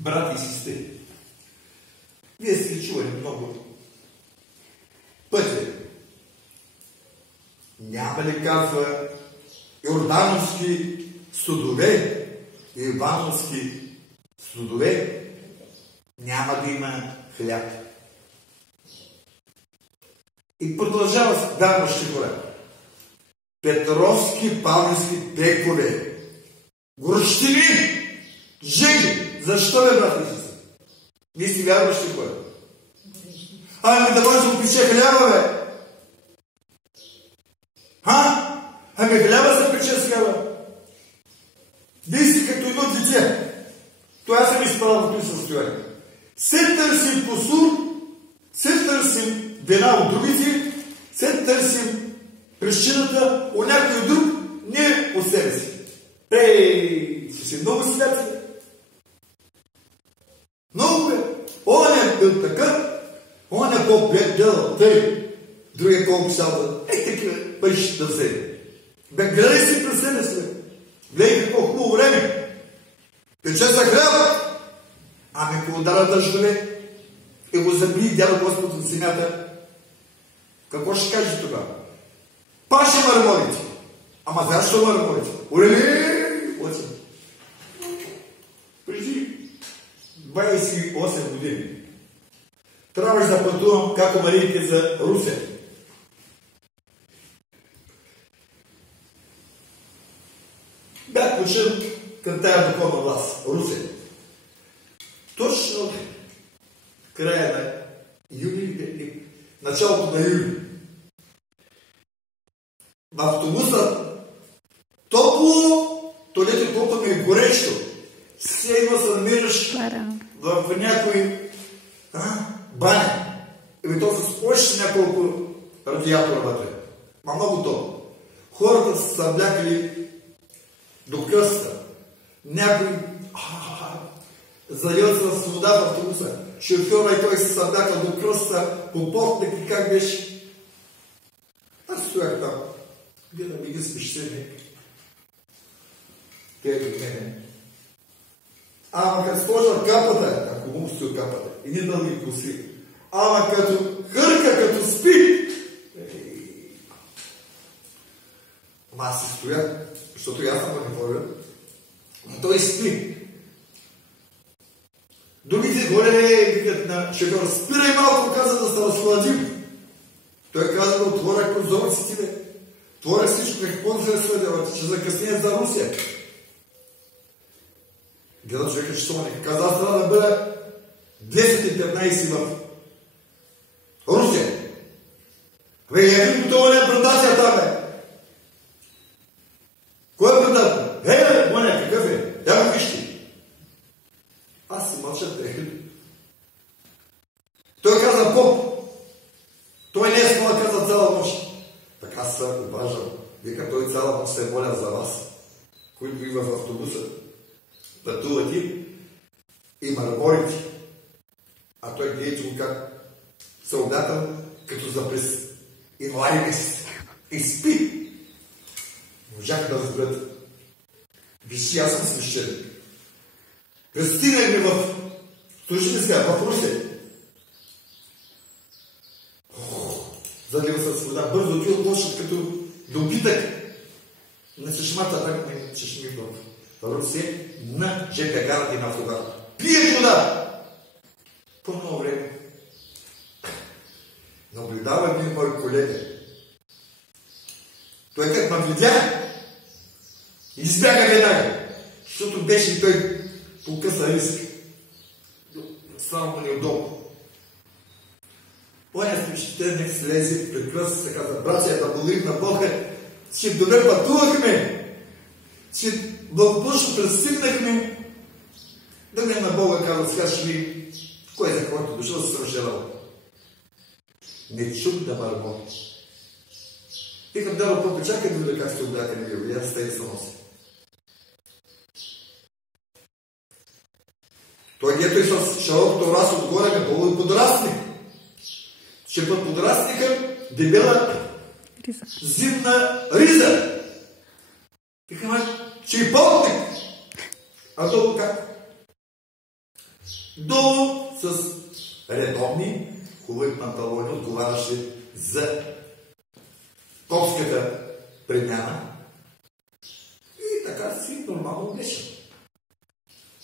Брати и сестри, вие сте чували много пъти. Няма ли, казва, Йордановски судове, Ивановски судове, няма да има хляб. И продължава с даващи хора. Петровски, павловски пекове, горщини, жени. Защо, бе, брат и сестри? Вие си вярващи хора. Ами да може да опише хляба, бе. Ами хляба се пече с хляба. Вие си като едно дете. Това съм изправил в това състояние. Се търсим посур, се търсим вина от другите, се търсим причината у някой друг, не от себе си. Си много святи. Много бе. Он е бил такъв, он е по-гледал тъй, другия колко сяда. Такива бъдещи да вземе. Бе, гледай си през себе си. Гледай какво хубаво време. Пече за хляба. Ами ако удара дъждове и го забили дядо Господ от земята, какво ще каже тогава? Паше мърморите. Ама защо мърморите? Оти. Преди 28 години трябваше да пътувам, како Мариите, за Русе. Бях почен към тая духовна власт, Русе. Точно края на юли, началото на юли. В автобуса топло, то лето толкова ми е горещо. Все едно се намираш в някой баня. И то с още няколко радиатора вътре. Ма много топло. Хората са съблякали до кръста. Някой залил се с вода в автобуса. Шофьора и той се съблякал до кръста по потник и как беше. Аз стоях там. Гледам и ги свещеник. Те до мене. Ама като сложа капата, ако му стои капата, и не дълги коси. Ама като хърка, като спи. Ама аз си стоя, защото аз съм манипулиран. Но той спи. Другите горе викат на шофьора, спирай малко, каза да се разхладим. Той каза да отворя прозорците, бе. Отворя всичко, какво да се разхладявате, ще закъснеят за Русия. Гледа човека, че не каза, аз трябва да бъда 10-15 в Русия. Бе, я ви това не е предател там, бе. Кой е предател? Бе, моня, какъв е? Я го вижте. Аз си мълча, той каза поп. Той не е смола, каза цяла нощ. Така се обаждам. Вика, той цяла нощ се моля за вас, които ви в автобуса пътувате и мърморите. А той гледайте го как се облякал като за през януари месец. И спи. Можах да разберат. Вижте, аз съм свещеник. Пристигнахме в слушайте сега, в Русе. Залива се с вода. Бързо отива площад като добитък на чешмата, така не чешми в Русе, на ЖК гарата и на водата. Пие вода! По много време наблюдава един мой колега. Той като ме видя, избяга веднага, защото беше той по къса риск. Само неудобно. Оня свещеник слезе пред кръста, се каза, братя, да молим на Бога, че добре пътувахме, че благополучно пристигнахме, да ми на Бога казва, сега ще ви, кой е за който дошъл, се съм желал. Не чух да мърмоти. Викам, дава по-почакай да видя как сте облякани вие, аз стаи само си. Той дето и с шалокото рас отгоре ме долу и подрасника. Ще път подрасника дебела зимна риза. Викам, че и потник. А долу как? Долу с редовни, хубави панталони, отговарящи за попската премяна. И така си нормално облечен.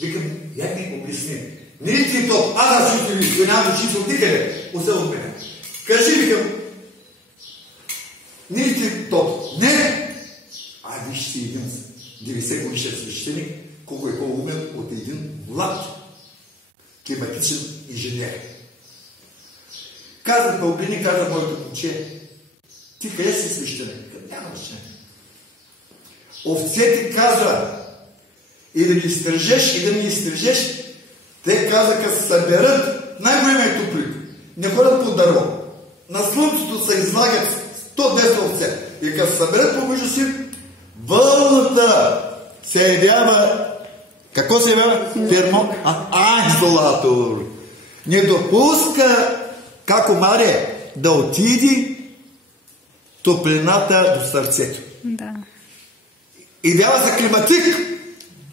Викам, я ми обясни. Не ли ти топ? Аз ще ви извинявам, че от никъде. Осе от мене. Кажи, викам, не ли ти топ? Не! Виж си един 90 годишен свещеник, колко е по-умен от един млад климатичен инженер. Казах Павлини, каза моето момче, ти къде си свещеник? Няма значение. Овцете каза и да ги изтрежеш, и да ми изтрежеш, те казаха се съберат най-големия топлик. Не ходят по дърво. На слънцето се излагат 100-200 овце. И като се съберат помежду си, вълната се явява. Какво се явява? Изолатор. Не допуска, како Мария, да отиди топлината до сърцето. Да. И вява за климатик.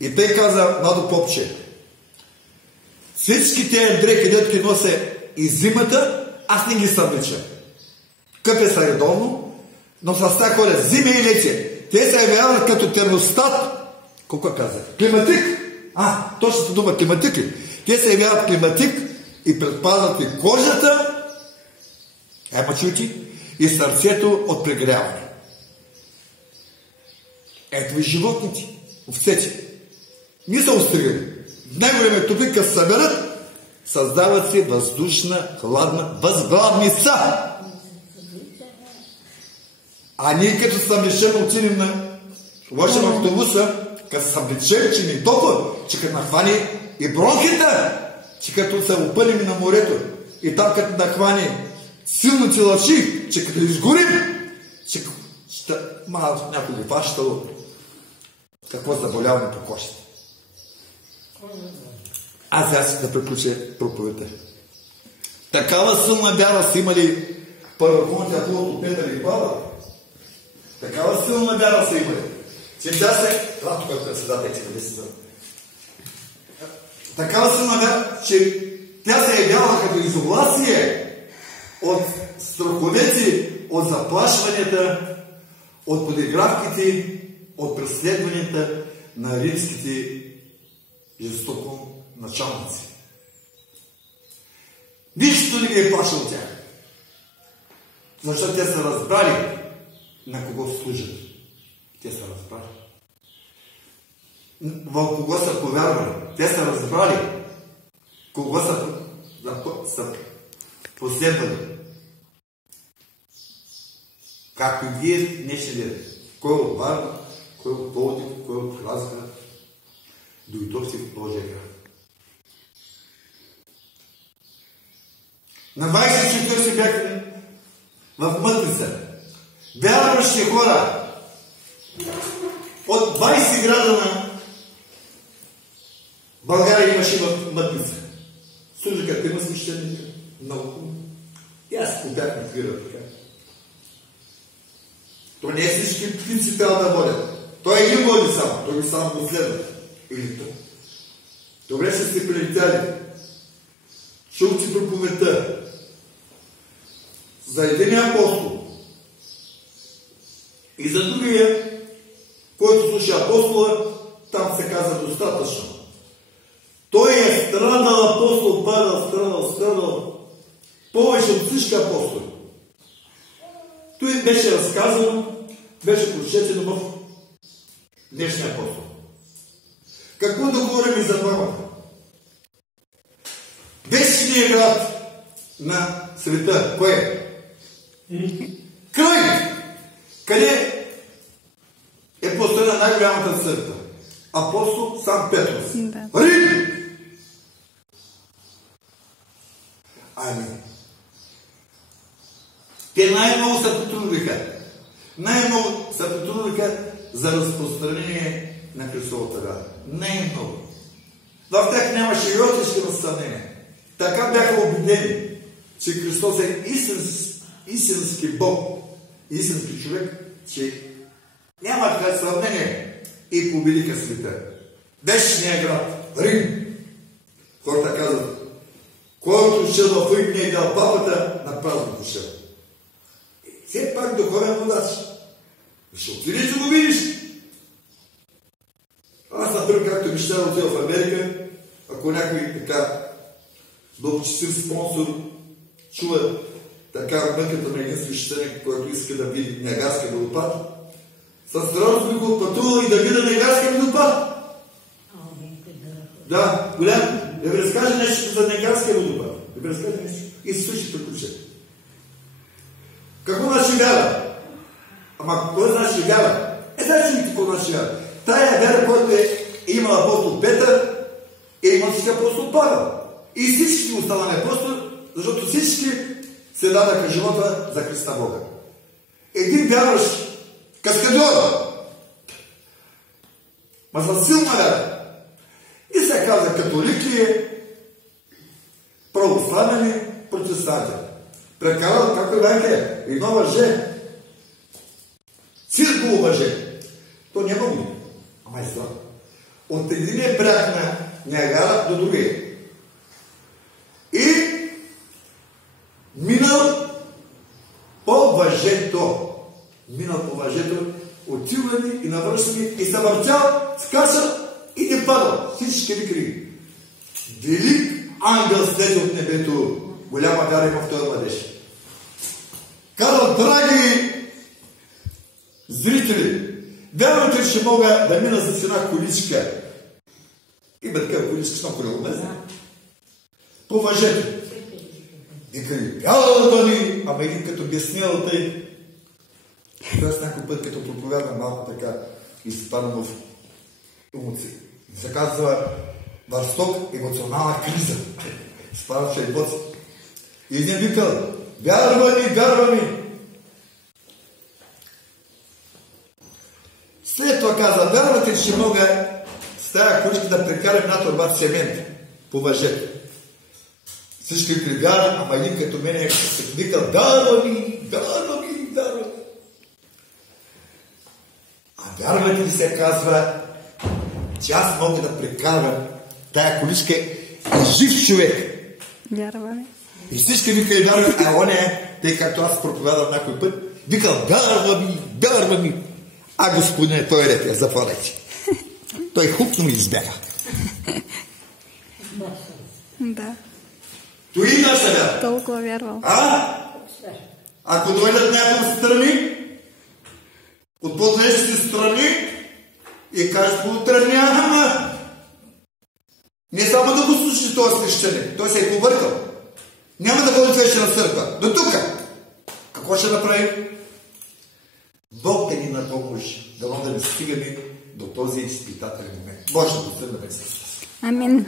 И той каза, младо попче, всички тези дрехи, дето ги носе и зимата, аз не ги съблича. Къпе са редовно, но с тях ходят зима и лете. Те се явяват като термостат. Колко казах? Климатик. Точната дума климатик ли? Те се явяват климатик и предпазват и кожата, чуйте, и сърцето от прегряване. Ето ви животните, овцете. Не са остригани. В най-големия топлик, като съберат, създават се въздушна, хладна възгладница. А ние като събличем отидем на лошем автобуса, като събличем, че ни е толкова, че като нахвани и бронхите, че като се опънем на морето и там като нахвани силно лъчи, че като изгорим, че малко някой ги фащало какво заболяване по кощите. Аз да приключа проповедта. Такава силна вяра са имали първоклонните апостол Петър и Павел. Такава силна вяра са имали. Че тя се... тук председателите да си да. Такава силна вяра, че тя се явява като изолация от страховете, от заплашванията, от подигравките, от преследванията на римските жестоко началници. Нищо не ги е плашало от тях. Защото те са разбрали на кого служат. Те са разбрали. В кого са повярвали. Те са разбрали кого са последвали. Както и вие днешни ден. Кой от Варна, кой от Пловдив, кой от Разград, дойдохте в Божия град. На 24 бяхме в Мътница. Вярващи хора от 20 града на България имаше в Мътница. Служи има свещеника. Много. И аз побях на хвира така. То не е всички птици трябва да водят. Той един води само. Той ги само го следва. Или то. Добре ще сте прилетяли. Чухте проповедта за един апостол и за другия, който слуша апостола, там се казва достатъчно. Той е страдал апостол, страдал повече от всички апостоли. Той беше разказано, беше прочетено в днешния апостол. Какво да говорим и за двамата? Вечният град на света, кой е? Край! Къде е построена най-голямата църква? Апостол Сан Петрос. Рим! Те най-много се потрудиха. Най-много се потрудиха за разпространение на Христовата вяра. Най-много. В тях нямаше и отлични съмнение. Така бяха убедени, че Христос е истински Бог, истински човек, че няма съмнение и победиха света. Вечният град, Рим. Хората казват, който шел в Рим не е дал папата, на празно пошел. Все пак духовен водач. Ще отидеш да го видиш. Аз, например, както мечтая отива в Америка, ако някой така благочестив спонсор чува така мъката на един свещеник, който иска да види Ниагарския водопад, с радост би го пътува и да видя Ниагарския водопад. Да, голям. Да ви разкажа нещо за Ниагарския водопад. Да ви разкажа нещо. И се слушайте приключение. Какво значи вяра? Ама кой значи вяра? Значи ли какво значи вяра? Тая вяра, която е имал апостол Петър, е имал всички апостол Павел. И всички останаме просто, защото всички се дадаха живота за Христа Бога. Един вярващ каскадьор, ма за силна вяра. И се казва католик ли е, православен ли, протестантен. Прекарал, както знаете, едно въже. Цирково въже. То няма го. Ама е здраво. От единия бряг на Ниагара до другия. И минал по въжето. Минал по въжето, отивани и навършени и се въртял, скачал и не падал. Всички викали. Велик ангел слезе от небето. Голяма вяра има в този младеж. Казвам, драги зрители, вярвате, че мога да мина с една количка. Има такава количка, с много колеломезна. По въжето. И къде бяла ни, ама един като обяснял тъй. Тоест някой път, като проповядам малко така, изпадам в емоции. Se казва върсток емоционална криза. Спадам в емоции. И един викал, вярва ми. След това каза, вярвате, че мога с тая количка да прекарам една торба цемент по въжето. Всички викали, вярвам, ама един като мене викал, вярва ми. А вярвате ли се казва, че аз мога да прекарвам тая количка и жив човек. Вярваме. И всички викали, вярваме, а он е, тъй както аз проповядам някой път, викал, вярва ми. А господине, той ред, заповядайте. Той хукно ми избяга. Да. Той и наша вяра. Толкова вярвал. Ако дойдат някои страни, от по-днешните страни, и кажеш, поутръмява. Не само да го слушаш този свещеник, той се е повъркал. Няма да бъде свещена църква. До тук. Какво ще направи? Бог да ни на помощ, да не стигаме до този изпитателен момент. Боже да го тръгнем с. Амин.